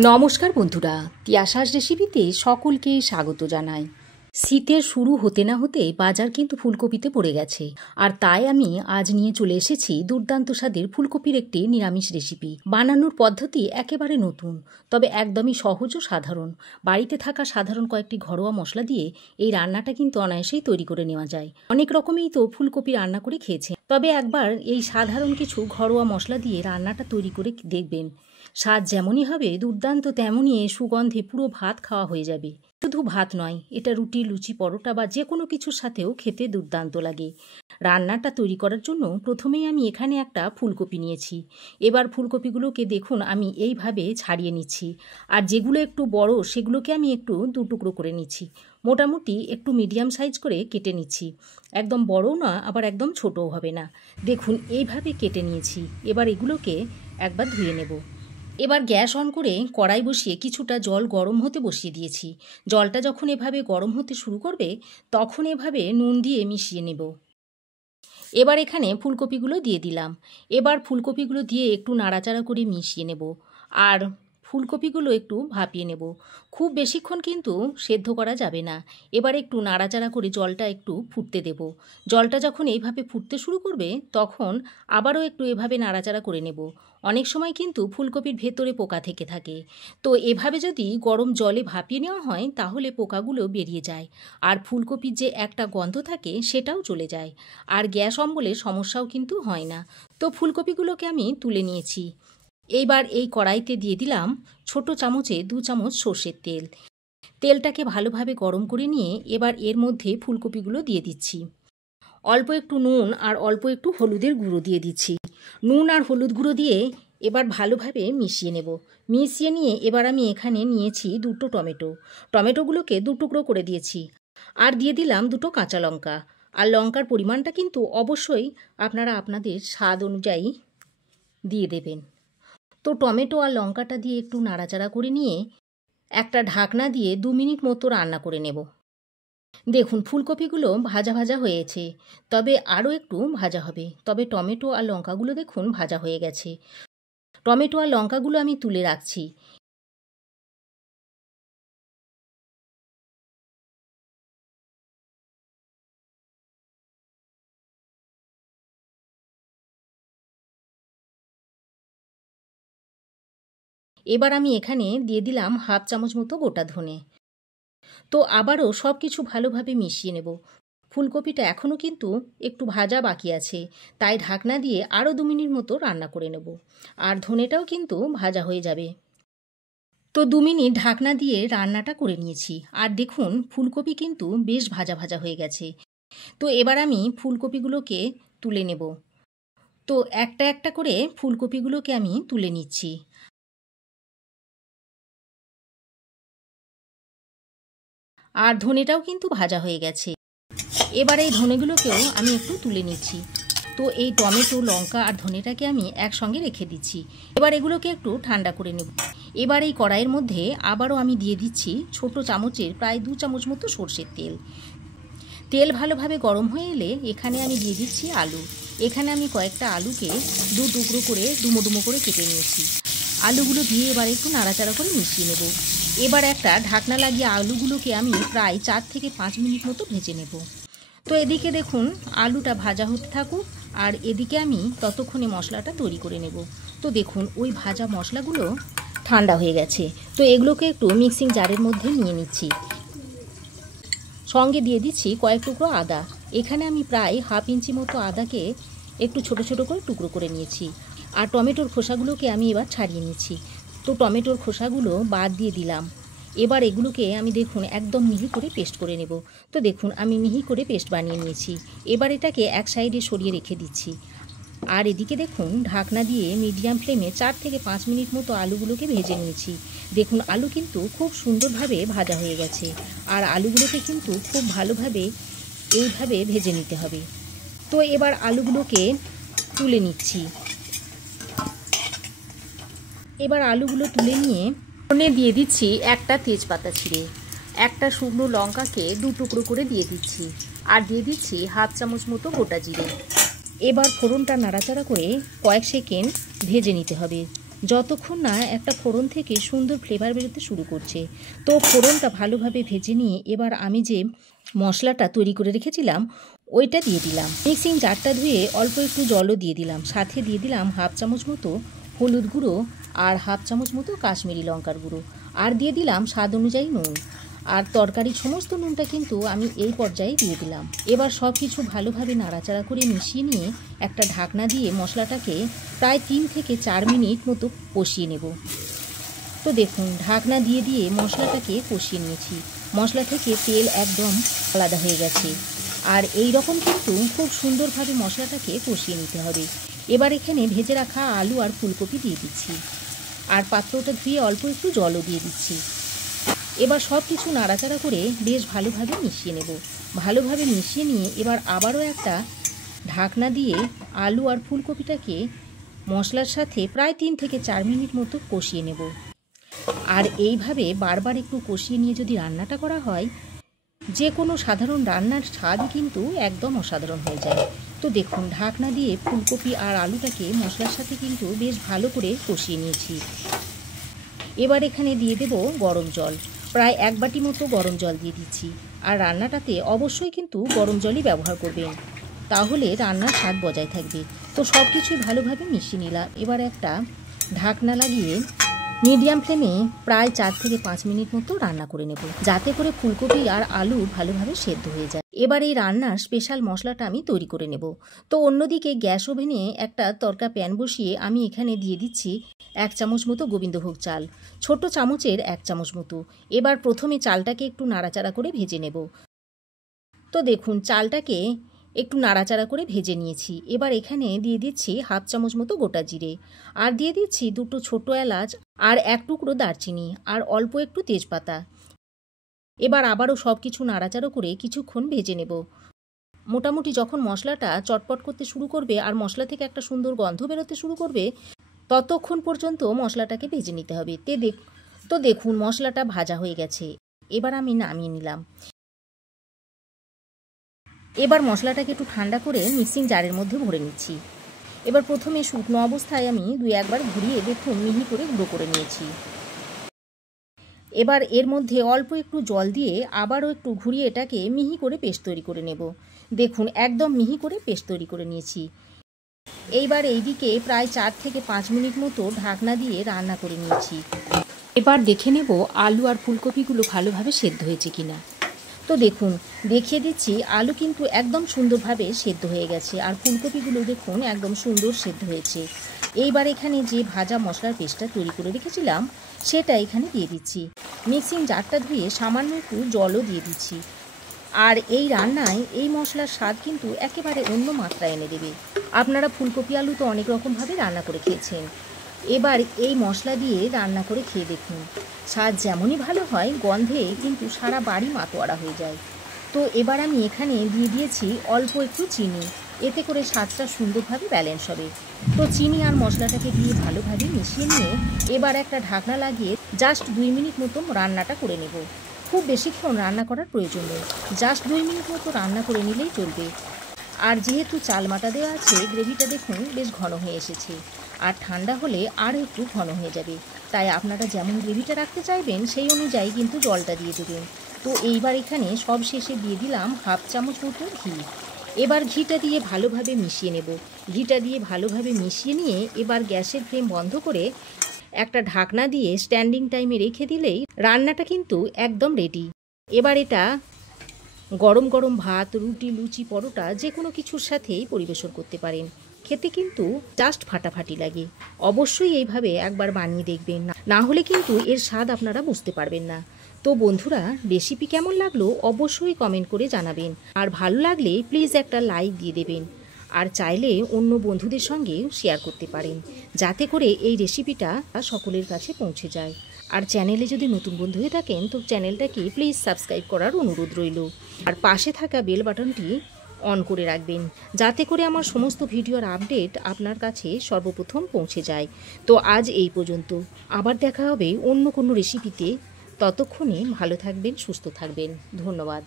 নমস্কার বন্ধুরা, তিয়াশাস রেসিপিতে সকলকে স্বাগত জানাই। শীতের শুরু হতে না হতে বাজার কিন্তু ফুলকপিতে পড়ে গেছে, আর তাই আমি আজ নিয়ে চলে এসেছি দুর্দান্ত স্বাদের ফুলকপির একটি নিরামিষ রেসিপি। বানানোর পদ্ধতি একেবারে নতুন, তবে একদমই সহজ ও সাধারণ। বাড়িতে থাকা সাধারণ কয়েকটি ঘরোয়া মশলা দিয়ে এই রান্নাটা কিন্তু অনায়াসেই তৈরি করে নেওয়া যায়। অনেক রকমেই তো ফুলকপি রান্না করে খেয়েছে, তবে একবার এই সাধারণ কিছু ঘরোয়া মশলা দিয়ে রান্নাটা তৈরি করে দেখবেন। স্বাদ যেমনই হবে দুর্দান্ত, তেমনই সুগন্ধে পুরো ভাত খাওয়া হয়ে যাবে। শুধু ভাত নয়, এটা রুটি, লুচি, পরোটা বা যে কোনো কিছুর সাথেও খেতে দুর্দান্ত লাগে। রান্নাটা তৈরি করার জন্য প্রথমেই আমি এখানে একটা ফুলকপি নিয়েছি। এবার ফুলকপিগুলোকে দেখুন আমি এইভাবে ছাড়িয়ে নিচ্ছি, আর যেগুলো একটু বড় সেগুলোকে আমি একটু দু টুকরো করে নিচ্ছি। মোটামুটি একটু মিডিয়াম সাইজ করে কেটে নিচ্ছি, একদম বড়ও না আবার একদম ছোটও হবে না। দেখুন এইভাবে কেটে নিয়েছি। এবার এগুলোকে একবার ধুয়ে নেব। এবার গ্যাস অন করে কড়াই বসিয়ে কিছুটা জল গরম হতে বসিয়ে দিয়েছি। জলটা যখন এভাবে গরম হতে শুরু করবে তখন এভাবে নুন দিয়ে মিশিয়ে নেব। এবার এখানে ফুলকপিগুলো দিয়ে দিলাম। এবার ফুলকপিগুলো দিয়ে একটু নাড়াচাড়া করে মিশিয়ে নেব, আর ফুলকপিগুলো একটু ভাপিয়ে নেব। খুব বেশিক্ষণ কিন্তু সেদ্ধ করা যাবে না। এবার একটু নাড়াচাড়া করে জলটা একটু ফুটতে দেব। জলটা যখন এইভাবে ফুটতে শুরু করবে তখন আবারও একটু এভাবে নাড়াচাড়া করে নেব। অনেক সময় কিন্তু ফুলকপির ভেতরে পোকা থেকে থাকে, তো এভাবে যদি গরম জলে ভাপিয়ে নেওয়া হয় তাহলে পোকাগুলো বেরিয়ে যায়, আর ফুলকপির যে একটা গন্ধ থাকে সেটাও চলে যায়, আর গ্যাস অম্বলের সমস্যাও কিন্তু হয় না। তো ফুলকপিগুলোকে আমি তুলে নিয়েছি। এইবার এই কড়াইতে দিয়ে দিলাম ছোট চামচে 2 চামচ সর্ষের তেল। তেলটাকে ভালোভাবে গরম করে নিয়ে এবার এর মধ্যে ফুলকপিগুলো দিয়ে দিচ্ছি। অল্প একটু নুন আর অল্প একটু হলুদের গুঁড়ো দিয়ে দিচ্ছি। নুন আর হলুদ গুঁড়ো দিয়ে এবার ভালোভাবে মিশিয়ে নেব। মিশিয়ে নিয়ে এবার আমি এখানে নিয়েছি 2টো টমেটো। টমেটোগুলোকে 2 টুকরো করে দিয়েছি, আর দিয়ে দিলাম 2টো কাঁচা লঙ্কা। আর লঙ্কার পরিমাণটা কিন্তু অবশ্যই আপনারা আপনাদের স্বাদ অনুযায়ী দিয়ে দেবেন। তো টমেটো আর লঙ্কাটা দিয়ে একটু নাড়াচাড়া করে নিয়ে একটা ঢাকনা দিয়ে 2 মিনিট মতো রান্না করে নেব। দেখুন ফুলকপিগুলো ভাজা ভাজা হয়েছে, তবে আরও একটু ভাজা হবে। তবে টমেটো আর লঙ্কাগুলো দেখুন ভাজা হয়ে গেছে। টমেটো আর লঙ্কাগুলো আমি তুলে রাখছি। এবার আমি এখানে দিয়ে দিলাম হাফ চামচ মতো গোটা ধনে। তো আবারও সব কিছু ভালোভাবে মিশিয়ে নেব। ফুলকপিটা এখনও কিন্তু একটু ভাজা বাকি আছে, তাই ঢাকনা দিয়ে আরও 2 মিনিট মতো রান্না করে নেব, আর ধনেটাও কিন্তু ভাজা হয়ে যাবে। তো 2 মিনিট ঢাকনা দিয়ে রান্নাটা করে নিয়েছি, আর দেখুন ফুলকপি কিন্তু বেশ ভাজা ভাজা হয়ে গেছে। তো এবার আমি ফুলকপিগুলোকে তুলে নেব। তো একটা একটা করে ফুলকপিগুলোকে আমি তুলে নিচ্ছি, আর ধনেটাও কিন্তু ভাজা হয়ে গেছে। এবার এই ধনেগুলোকেও আমি একটু তুলে নিচ্ছি। তো এই টমেটো, লঙ্কা আর ধনেটাকে আমি একসঙ্গে রেখে দিচ্ছি। এবার এগুলোকে একটু ঠান্ডা করে নেব। এবার এই কড়াইয়ের মধ্যে আবারও আমি দিয়ে দিচ্ছি ছোট চামচের প্রায় 2 চামচ মতো সর্ষের তেল। তেল ভালোভাবে গরম হয়ে এলে এখানে আমি দিয়ে দিচ্ছি আলু। এখানে আমি কয়েকটা আলুকে 2 টুকরো করে ডুমো ডুমো করে কেটে নিয়েছি। আলুগুলো দিয়ে এবার একটু নাড়াচাড়া করে মিশিয়ে নেব। এবার একটা ঢাকনা লাগিয়ে আলুগুলোকে আমি প্রায় 4 থেকে 5 মিনিট মতো ভেজে নেব। তো এদিকে দেখুন আলুটা ভাজা হতে থাকুক, আর এদিকে আমি ততক্ষণে মশলাটা তৈরি করে নেব। তো দেখুন ওই ভাজা মশলাগুলো ঠান্ডা হয়ে গেছে। তো এগুলোকে একটু মিক্সিং জারের মধ্যে নিয়ে নিচ্ছি। সঙ্গে দিয়ে দিচ্ছি কয়েক টুকরো আদা। এখানে আমি প্রায় হাফ ইঞ্চি মতো আদাকে একটু ছোট ছোট করে টুকরো করে নিয়েছি। আর টমেটোর খোসাগুলোকে আমি এবার ছাড়িয়ে নিচ্ছি। তো টমেটোর খোসাগুলো বাদ দিয়ে দিলাম। এবার এগুলোকে আমি দেখুন একদম মিহি করে পেস্ট করে নেব। তো দেখুন আমি মিহি করে পেস্ট বানিয়ে নিয়েছি। এবার এটাকে এক সাইডে সরিয়ে রেখে দিচ্ছি। আর এদিকে দেখুন ঢাকনা দিয়ে মিডিয়াম ফ্লেমে 4 থেকে 5 মিনিট মতো আলুগুলোকে ভেজে নিয়েছি। দেখুন আলু কিন্তু খুব সুন্দরভাবে ভাজা হয়ে গেছে, আর আলুগুলোকে কিন্তু খুব ভালোভাবে এইভাবে ভেজে নিতে হবে। তো এবার আলুগুলোকে তুলে নিচ্ছি। এবার আলুগুলো তুলে নিয়ে ফোড়নে দিয়ে দিচ্ছি একটা তেজপাতা ছিঁড়ে, একটা শুকনো লঙ্কাকে 2 টুকরো করে দিয়ে দিচ্ছি, আর দিয়ে দিচ্ছি হাফ চামচ মতো গোটা জিরে। এবার ফোড়নটা নাড়াচাড়া করে কয়েক সেকেন্ড ভেজে নিতে হবে। যতক্ষণ না একটা ফোড়ন থেকে সুন্দর ফ্লেভার বেরোতে শুরু করছে। তো ফোড়নটা ভালোভাবে ভেজে নিয়ে এবার আমি যে মশলাটা তৈরি করে রেখেছিলাম ওইটা দিয়ে দিলাম। মিক্সিং জারটা ধুয়ে অল্প একটু জলও দিয়ে দিলাম, সাথে দিয়ে দিলাম হাফ চামচ মতো হলুদ গুঁড়ো আর হাফ চামচ মতো কাশ্মীরি লঙ্কার গুঁড়ো, আর দিয়ে দিলাম স্বাদ অনুযায়ী নুন। আর তরকারির সমস্ত নুনটা কিন্তু আমি এই পর্যায়ে দিয়ে দিলাম। এবার সব কিছু ভালোভাবে নাড়াচাড়া করে মিশিয়ে নিয়ে একটা ঢাকনা দিয়ে মশলাটাকে প্রায় 3 থেকে 4 মিনিট মতো কষিয়ে নেব। তো দেখুন ঢাকনা দিয়ে দিয়ে মশলাটাকে কষিয়ে নিয়েছি। মশলা থেকে তেল একদম আলাদা হয়ে গেছে। আর এই রকম কিন্তু খুব সুন্দরভাবে মশলাটাকে কষিয়ে নিতে হবে। এবার এখানে ভেজে রাখা আলু আর ফুলকপি দিয়ে দিচ্ছি, আর পাত্রটা ধুয়ে অল্প একটু জলও দিয়ে দিচ্ছি। এবার সব কিছু নাড়াচাড়া করে বেশ ভালোভাবে মিশিয়ে নেব। ভালোভাবে মিশিয়ে নিয়ে এবার আবারও একটা ঢাকনা দিয়ে আলু আর ফুলকপিটাকে মশলার সাথে প্রায় 3 থেকে 4 মিনিট মতো কষিয়ে নেব। আর এইভাবে বারবার একটু কষিয়ে নিয়ে যদি রান্নাটা করা হয়, যে কোনো সাধারণ রান্নার স্বাদই কিন্তু একদম অসাধারণ হয়ে যায়। তো দেখুন ঢাকনা দিয়ে ফুলকপি আর আলুটাকে মশলার সাথে কিন্তু বেশ ভালো করে কষিয়ে নিয়েছি। এবার এখানে দিয়ে দেব গরম জল, প্রায় 1 বাটি মতো গরম জল দিয়ে দিচ্ছি। আর রান্নাটাতে অবশ্যই কিন্তু গরম জলই ব্যবহার করবেন, তাহলে রান্নার স্বাদ বজায় থাকবে। তো সব কিছুই ভালোভাবে মিশিয়ে নিলাম। এবার একটা ঢাকনা লাগিয়ে মিডিয়াম ফ্লেমে প্রায় 4 থেকে 5 মিনিট মতো রান্না করে নেব, যাতে করে ফুলকপি আর আলু ভালোভাবে সেদ্ধ হয়ে যায়। এবার এই রান্নার স্পেশাল মশলাটা আমি তৈরি করে নেব। তো অন্যদিকে গ্যাস ওভেনে একটা তরকা প্যান বসিয়ে আমি এখানে দিয়ে দিচ্ছি 1 চামচ মতো গোবিন্দভোগ চাল, ছোট চামচের 1 চামচ মতো। এবার প্রথমে চালটাকে একটু নাড়াচাড়া করে ভেজে নেব। তো দেখুন চালটাকে একটু নাড়াচাড়া করে ভেজে নিয়েছি। এবার এখানে দিয়ে দিচ্ছি হাফ চামচ মতো গোটা জিরে, আর দিয়ে দিচ্ছি 2টো ছোটো এলাচ আর 1 টুকরো দারচিনি আর অল্প একটু তেজপাতা। এবার আবারও সব কিছু নাড়াচাড়া করে কিছুক্ষণ ভেজে নেব। মোটামুটি যখন মশলাটা চটপট করতে শুরু করবে আর মশলা থেকে একটা সুন্দর গন্ধ বেরোতে শুরু করবে, ততক্ষণ পর্যন্ত মশলাটাকে ভেজে নিতে হবে। তো দেখুন মশলাটা ভাজা হয়ে গেছে। এবার আমি নামিয়ে নিলাম। এবার মশলাটাকে একটু ঠান্ডা করে মিক্সিং জারের মধ্যে ভরে নিচ্ছি। এবার প্রথমে শুকনো অবস্থায় আমি 2-1 বার ঘুরিয়ে দেখুন মিহি করে গুঁড়ো করে নিয়েছি। এবার এর মধ্যে অল্প একটু জল দিয়ে আবারও একটু ঘুরিয়ে এটাকে মিহি করে পেস্ট তৈরি করে নেব। দেখুন একদম মিহি করে পেস্ট তৈরি করে নিয়েছি। এইবার এইদিকে প্রায় 4 থেকে 5 মিনিট মতো ঢাকনা দিয়ে রান্না করে নিয়েছি। এবার দেখে নেব আলু আর ফুলকপিগুলো ভালোভাবে সেদ্ধ হয়েছে কিনা। তো দেখুন দেখিয়ে দিচ্ছি, আলু কিন্তু একদম সুন্দরভাবে সেদ্ধ হয়ে গেছে, আর ফুলকপিগুলো দেখুন একদম সুন্দর সেদ্ধ হয়েছে। এইবার এখানে যে ভাজা মশলার পেস্টটা তৈরি করে রেখেছিলাম সেটা এখানে দিয়ে দিচ্ছি। মিক্সিং জারটা ধুয়ে সামান্য একটু জলও দিয়ে দিচ্ছি। আর এই রান্নায় এই মশলার স্বাদ কিন্তু একেবারে অন্য মাত্রা এনে দেবে। আপনারা ফুলকপি আলু তো অনেক রকমভাবে রান্না করে খেয়েছেন, এবার এই মশলা দিয়ে রান্না করে খেয়ে দেখুন। স্বাদ যেমনই ভালো হয়, গন্ধে কিন্তু সারা বাড়ি মাতোয়ারা হয়ে যায়। তো এবার আমি এখানে দিয়ে দিয়েছি অল্প একটু চিনি, এতে করে স্বাদটা সুন্দরভাবে ব্যালেন্স হবে। তো চিনি আর মশলাটাকে দিয়ে ভালোভাবে মিশিয়ে নিয়ে এবার একটা ঢাকনা লাগিয়ে জাস্ট 2 মিনিট মতো রান্নাটা করে নেব। খুব বেশিক্ষণ রান্না করার প্রয়োজন নেই, জাস্ট 2 মিনিট মতো রান্না করে নিলেই চলবে। আর যেহেতু চাল বাটা দেওয়া আছে, গ্রেভিটা দেখুন বেশ ঘন হয়ে এসেছে, আর ঠান্ডা হলে আরও একটু ঘন হয়ে যাবে। তাই আপনারা যেমন গ্রেভিটা রাখতে চাইবেন সেই অনুযায়ী কিন্তু জলটা দিয়ে দেবেন। তো এইবার এখানে সব শেষে দিয়ে দিলাম হাফ চামচ মতো ঘি। এবার ঘিটা দিয়ে ভালোভাবে মিশিয়ে নেব। ঘিটা দিয়ে ভালোভাবে মিশিয়ে নিয়ে এবার গ্যাসের ফ্লেম বন্ধ করে একটা ঢাকনা দিয়ে স্ট্যান্ডিং টাইমে রেখে দিলেই রান্নাটা কিন্তু একদম রেডি। এবার এটা গরম গরম ভাত, রুটি, লুচি, পরোটা যে কোনো কিছুর সাথেই পরিবেশন করতে পারেন। খেতে কিন্তু জাস্ট ফাটাফাটি লাগে। অবশ্যই এইভাবে একবার বানিয়ে দেখবেন, না হলে কিন্তু এর স্বাদ আপনারা বুঝতে পারবেন না। তো বন্ধুরা, রেসিপি কেমন লাগলো অবশ্যই কমেন্ট করে জানাবেন, আর ভালো লাগলে প্লিজ একটা লাইক দিয়ে দেবেন। আর চাইলে অন্য বন্ধুদের সঙ্গেও শেয়ার করতে পারেন, যাতে করে এই রেসিপিটা সকলের কাছে পৌঁছে যায়। আর চ্যানেলে যদি নতুন বন্ধু হয়ে থাকেন তো চ্যানেলটাকে প্লিজ সাবস্ক্রাইব করার অনুরোধ রইল, আর পাশে থাকা বেল বাটনটি অন করে রাখবেন, যাতে করে আমার সমস্ত ভিডিওর আপডেট আপনার কাছে সর্বপ্রথম পৌঁছে যায়। তো আজ এই পর্যন্ত, আবার দেখা হবে অন্য কোনো রেসিপিতে। ততক্ষণে ভালো থাকবেন, সুস্থ থাকবেন। ধন্যবাদ।